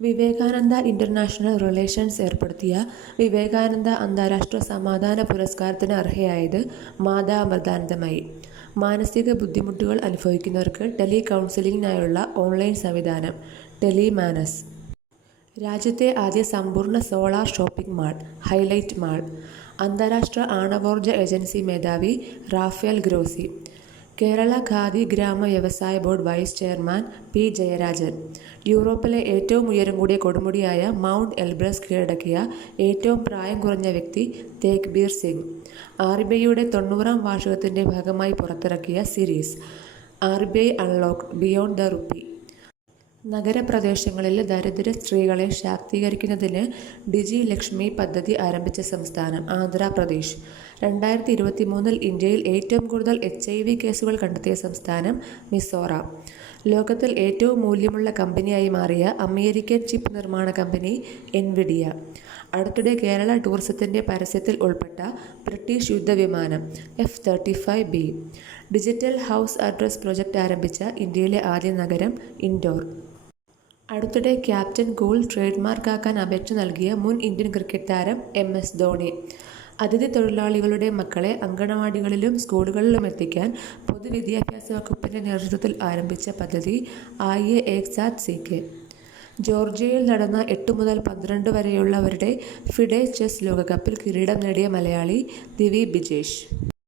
Vivekananda international relations ഏർപ്പെടുത്തിയ വിവേകാനന്ദ അന്താരാഷ്ട്ര സമാധാന പുരസ്കാരത്തിന് അർഹയായത് മാതാ അമൃതാനന്ദമയി. മാനസിക ബുദ്ധിമുട്ടുകൾ അനുഭവിക്കുന്നവർക്ക് ടെലി കൗൺസിലിംഗിനായുള്ള ഓൺലൈൻ സംവിധാനം ടെലിമാനസ്. രാജ്യത്തെ ആദ്യ സമ്പൂർണ്ണ solar shopping mall Hilite mall. അന്താരാഷ്ട്ര ആണവോർജ ഏജൻസി മേധാവി റാഫേൽ ഗ്രോസി. കേരള ഖാദി ഗ്രാമ വ്യവസായ board vice chairman P Jayarajan. യൂറോപ്പിലെ ഏറ്റവും ഉയരം കൂടിയ കൊടുമുടിയായ മൗണ്ട് എൽബ്രസ് കീഴടക്കിയ ഏറ്റവും പ്രായം കുറഞ്ഞ വ്യക്തി തേക്ബീർ സിംഗ്. RBIയുടെ 90-ാം വാർഷികത്തിൻ്റെ ഭാഗമായി പുറത്തിറക്കിയ series RBI unlocked beyond the rupee. നഗരപ്രദേശങ്ങളിലെ ദരിദ്ര സ്ത്രീകളെ ശാക്തീകരിക്കുന്നതിന് ഡിജി ലക്ഷ്മി പദ്ധതി ആരംഭിച്ച സംസ്ഥാനം ആന്ധ്രാപ്രദേശ്. 2023 ഇന്ത്യയിൽ ഏറ്റവും കൂടുതൽ HIV കേസുകൾ കണ്ടെത്തിയ സംസ്ഥാനം മിസോറാം. ലോകത്തിൽ ഏറ്റവും മൂല്യമുള്ള കമ്പനിയായി മാറിയ അമേരിക്കൻ ചിപ്പ് നിർമ്മാണ കമ്പനി എൻവിഡിയ. അടുത്തിടെ കേരള ടൂറിസത്തിൻ്റെ പരസ്യത്തിൽ ഉൾപ്പെട്ട ബ്രിട്ടീഷ് യുദ്ധവിമാനം F-35B. Digital house address project ആരംഭിച്ച ഇന്ത്യയിലെ ആദ്യ നഗരം ഇൻഡോർ. അടുത്തിടെ ക്യാപ്റ്റൻ കൂൾ ട്രേഡ്മാർക്കാക്കാൻ അപേക്ഷ നൽകിയ മുൻ ഇന്ത്യൻ ക്രിക്കറ്റ് താരം MS ധോണി. അതിഥി തൊഴിലാളികളുടെ മക്കളെ അങ്കണവാടികളിലും സ്കൂളുകളിലും എത്തിക്കാൻ പൊതുവിദ്യാഭ്യാസ വകുപ്പിൻ്റെ നേതൃത്വത്തിൽ ആരംഭിച്ച പദ്ധതി ആയിയെ ഏക് സാത്ത് സീഖെ. ജോർജിയയിൽ നടന്ന 8 മുതൽ 12 വരെയുള്ളവരുടെ ഫിഡെ ചെസ് ലോകകപ്പിൽ കിരീടം നേടിയ മലയാളി ദിവി ബിജേഷ്.